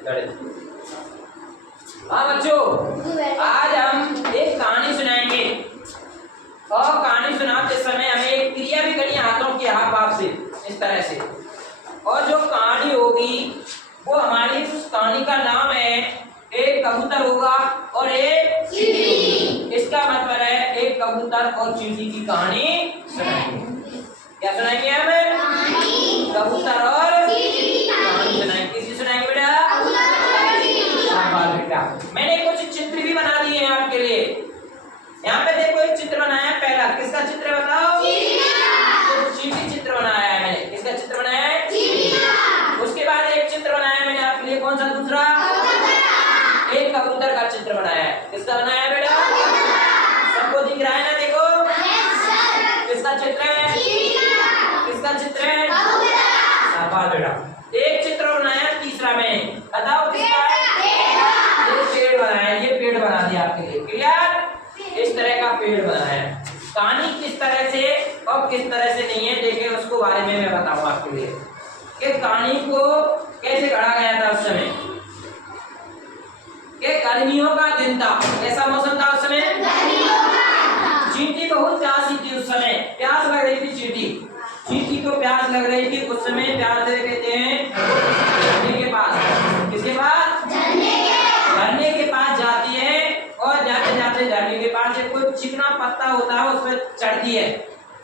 हाँ बच्चों, आज हम एक कहानी सुनाएंगे और कहानी सुनाते समय हमें एक क्रिया भी करनी है हाथों की हाथ भाव से इस तरह से। और जो कहानी होगी वो हमारी उस कहानी का नाम है एक कबूतर होगा और एक चींटी। इसका मतलब है एक कबूतर और चींटी की कहानी सुनाएंगे। क्या सुनाएंगे हम? कबूतर और चींटी कहानी सुनाएंगे। किसी सुनाएंगे बेटा? बेटा मैंने कुछ चित्र भी बना दिए हैं आपके लिए। यहाँ पे देखो एक चित्र बनाया है। पहला किसका चित्र बताओ? तो चींटी चित्र बनाया है मैंने। किसका चित्र बनाया है? उसके बाद एक चित्र बनाया है मैंने आपके लिए। कौन सा? दूसरा एक कबूतर का चित्र बनाया है। किसका बनाया है बेटा? सबको दिख रहा है ना? देखो किसका चित्र है? किसका चित्र है? शाबाश बेटा। एक चित्र बनाया तीसरा में बताओ किसका है? ये पेड़ बनाया है। ये पेड़ बना दिया आपके लिए। क्लियर? इस तरह का पेड़ बनाया है। कहानी किस तरह से और किस तरह से नहीं है देखिए, उसको बारे में मैं बताऊंगा आपके लिए कि कहानी को कैसे गढ़ा गया था उस समय। कि गर्मियों का दिन था। कैसा मौसम था उस समय? चींटी बहुत प्यासी थी उस समय। प्यास लग रही थी चींटी को प्यास लग रही थी उस समय। प्यास कहते हैं झरने के पास। किसके पास? झरने के पास जाती है और जाते जाते झरने के पास एक कोई चिकना पत्ता होता है उस पर चढ़ती है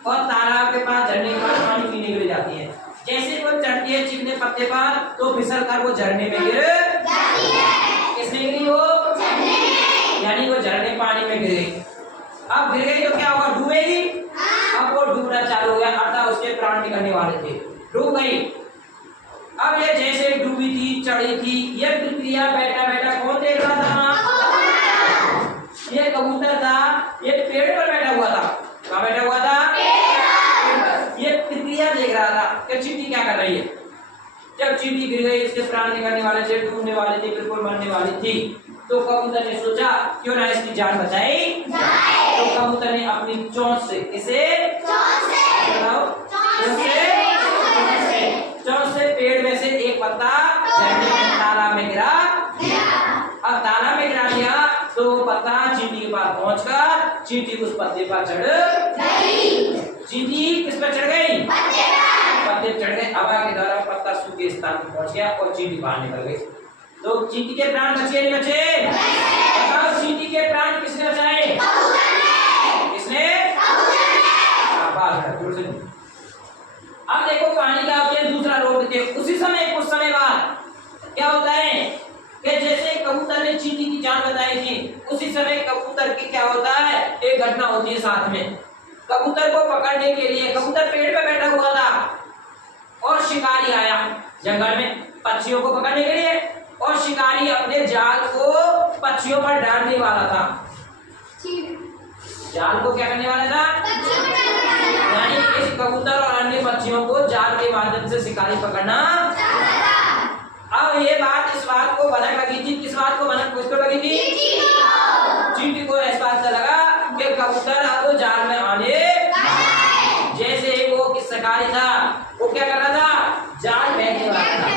और तालाब के पास झरने के पास पानी पीने के लिए जाती है। जैसे वो चढ़ती है चिकने पत्ते पर तो फिसल कर वो झरने में गिर जाती है। किसमें गिरी वो? यानी वो झरने पानी में गिर गई। अब गिर गई तो क्या होगा? डूबेगी। अब वो डूबना चालू हो गया, अर्थात उसके प्राण निकलने वाले थे। डूब गई। अब ये जैसे डूबी थी चढ़ी थी, ये प्रक्रिया बैठा बैठा कौन देख रहा था? ये कबूतर था। ये पेड़ पर बैठा हुआ था। कहाँ बैठा हुआ था? पेड़ पर। ये प्रक्रिया देख रहा था कि चींटी क्या कर रही है। जब चींटी गिर गई, इसके प्राण निकलने वाले थे, डूबने वाले थे, बिल्कुल मरने वाली थी, तो कबूतर ने सोचा क्यों ना इसकी जान बचाई जाए। तो कबूतर ने अपनी चोंच से, इसे चोंच से पेड़ में से एक पत्ता झरने में तालाब में गिरा। अब तालाब में गिरा दिया तो वो पत्ता चींटी के पास पहुंचकर चींटी उस पत्ते पर चढ़ गई। चींटी किस पर चढ़ गई? पत्ते पर चढ़ गई। हवा के द्वारा पत्ता सूखे स्थान पर पहुंच गया और चींटी बाहर निकल गई। तो चींटी के प्राण बचे नहीं बचे? बताओ चींटी के प्राण किसने बचाए? किसने? अब देखो कहानी का आपने दूसरा रोक देते। उसी समय कुछ समय बाद क्या होता है कि जैसे कबूतर ने चींटी की जान बचाई थी, उसी समय कबूतर की क्या होता है, एक घटना होती है साथ में। कबूतर को पकड़ने के लिए, कबूतर पेड़ पे बैठा हुआ था और शिकारी आया जंगल में पक्षियों को पकड़ने के लिए, और शिकारी अपने जाल को पक्षियों पर डालने वाला था। जाल को क्या करने वाला था? यानी इस कबूतर और अन्य पक्षियों को जाल के माध्यम से शिकारी पकड़ना। अब ये बात, इस बात को भनक लगी थी। किस बात को भनक? किसको लगी थी? चींटी को इस बात से लगा कि कबूतर अब जाल में आने। जैसे वो शिकारी था वो क्या कर रहा था? जाल फेंकने वाला था।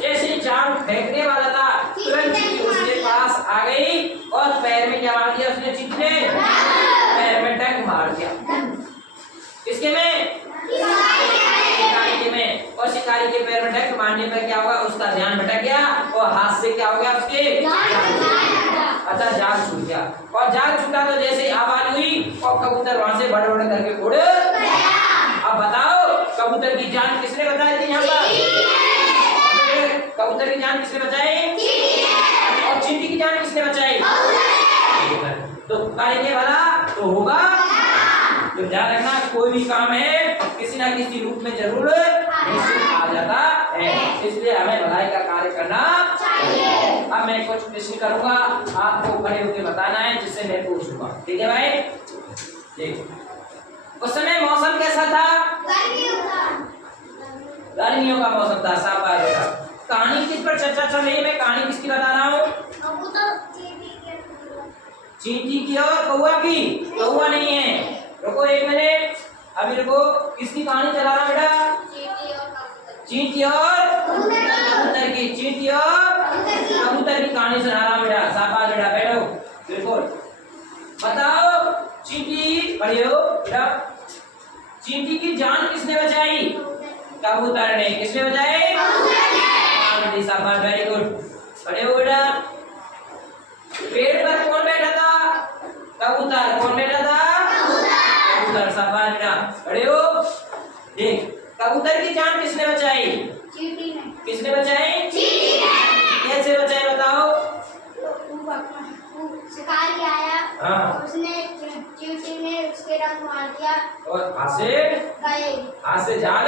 जैसे जाल फेंकने वाला था तुरंत चींटी उसके पास आ गई और पैर में क्या मार दिया उसने? चींटी ने पैर में डंक मार दिया। किसके में? शिकारी के में। और शिकारी के पैर में डंक मारने पर क्या होगा? उसका ध्यान भटक गया और हाथ से क्या हो गया उसके? अच्छा जाल छूट गया। और जाल छूटा तो जैसे आवाज हुई और कबूतर वहां से बड़ बड़ करके उड़। अब बताओ कबूतर की जान किसने बचाई थी? यहाँ पर कबूतर की जान किसने बचाई? और चींटी की जान किसने बचाई? तो करेंगे भला तो होगा। तो ध्यान रखना, कोई भी काम है किसी ना किसी रूप में जरूर निश्चित आ जाता है, इसलिए हमें भलाई का कार्य करना चाहिए। अब मैं कुछ प्रश्न करूंगा, आपको खड़े होकर बताना है जिससे मैं पूछूंगा। ठीक है भाई? देखो उस समय मौसम कैसा था? गर्मियों का मौसम था। शाबाश। कहानी किस पर चर्चा चल रही है? मैं कहानी किसकी बता रहा हूँ? चींटी की और कौवा की। कौवा नहीं है। रुको एक मिनट, अभी रुको। किसकी कहानी चला रहा बेटा? चींटी और कबूतर की। चींटी और कहानी सुना रहा हूं बेटा, शाबाश बेटा, बैठो। बिल्कुल बताओ, चींटी पढ़ियो बेटा। चींटी की जान किसने बचाई? कबूतर ने। किसने बचाई? कबूतर ने। शाबाश, वेरी गुड, पढ़ियो बेटा। पेड़ पर कौन बैठा था? कबूतर। कौन बैठा था? कबूतर। शाबाश बेटा, पढ़ियो। देख, कबूतर की जान किसने बचाई? चींटी ने। किसने बचाई? चींटी ने। कैसे बचाई बताओ? शिकारी आया, हाँ। उसने चींटी ने उसके रंग मार दिया और हाथ से गए, हाथ से जाल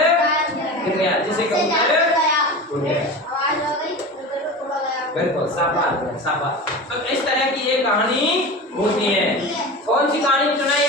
गिर गया, जिसे कबूतर उड़ गया। आवाज आ गई, उड़ गया। बिल्कुल, शाबाश शाबाश। तो इस तरह की ये कहानी होती है। कौन सी कहानी सुनाई